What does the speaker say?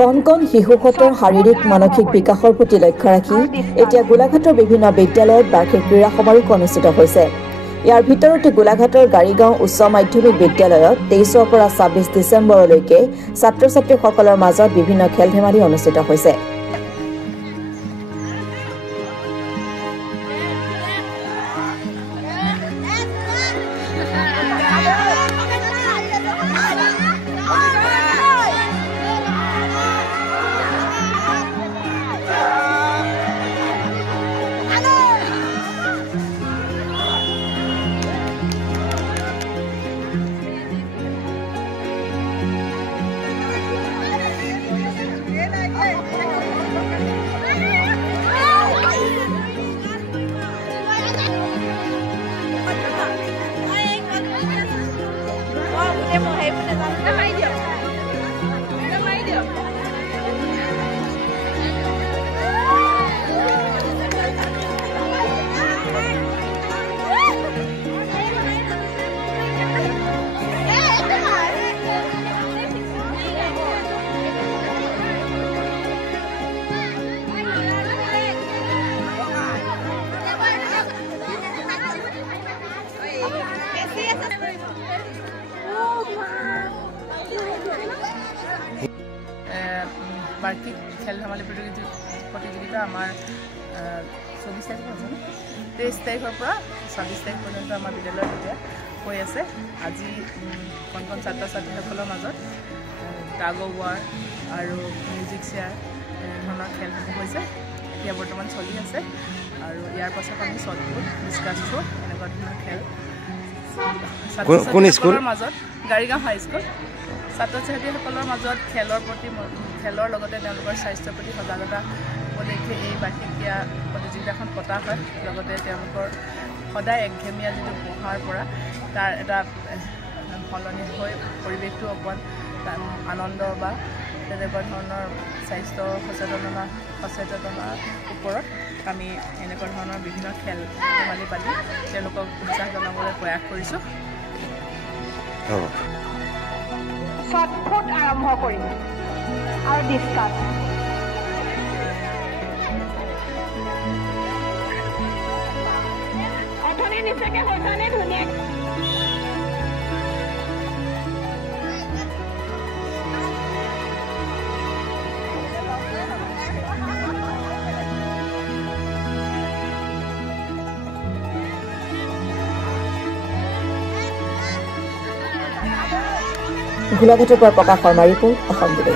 কণ কণ শিশুসকলৰ শাৰীৰিক মানসিক বিকাশৰ প্ৰতি লক্ষ্য ৰাখি এতিয়া গোলাঘাটৰ বিভিন্ন বিদ্যালয়ত বাৰ্ষিক ক্ৰীড়া সমাৰোহ অনুষ্ঠিত হৈছে। ইয়াৰ ভিতৰতে গোলাঘাটৰ গাড়ীগাঁও উচ্চ মাধ্যমিক বিদ্যালয়ত 23ৰ পৰা 26 ডিচেম্বৰলৈকে ছাত্ৰ-ছাত্ৰীসকলৰ মাজত বিভিন্ন খেল-ধেমালি অনুষ্ঠিত হৈছে। বাৰ্ষিক খেল ধেমালি প্ৰতিযোগিতা আমাৰ 24 তাৰিখ 23 তাৰিখৰ পৰা 26 তাৰিখ পৰ্যন্ত আমাৰ বিদ্যালয়ত এতিয়া হৈ আছে। আজি কণ কণ ছাত্ৰ ছাত্ৰীসকলৰ মাজত টাগ অফ ৱাৰ আৰু মিউজিক চেয়াৰ এনেধৰণৰ খেলসমূহ হৈছে এতিয়া বৰ্তমান চলি আছে। আৰু ইয়াৰ পাছত আমি শ্বটপুট, ডিছকাছ থ্ৰ' এনেকুৱা ধৰণৰ খেল ছাত্ৰ-ছাত্ৰীসকলৰ মাজত গাড়ীগাঁও হাইস্কুল ছাত্ৰ-ছাত্ৰীসকলৰ মাজত খেলৰ লগতে তেওঁলোকৰ স্বাস্থ্যৰ প্ৰতি সজাগতা উপলক্ষে এই বাৰ্ষিক ক্ৰীড়া প্ৰতিযোগিতাখন পতা হয়। লগতে তেওঁলোকৰ সদায় একঘেমীয়া যিটো পঢ়াৰ পৰা তাৰ এটা সলনি হৈ পৰিৱেশটো অকণমান আনন্দ বা তেনেকুৱা ধৰণৰ স্বাস্থ্য সচেতনতাৰ ওপৰত আমি এনেকুৱা ধৰণৰ বিভিন্ন খেল ধেমালি পাতি তেওঁলোকক উৎসাহ জনাবলৈ প্ৰয়াস কৰিছোঁ। শ্বটপুট আৰম্ভ কৰিম আৰু ডিছকাছ। অথনি নিচাকে হৈছানে ধুনীয়া গোলাঘাটৰ পৰা প্ৰকাশ শৰ্মা ৰিপৰ্ট, অসম টুডে।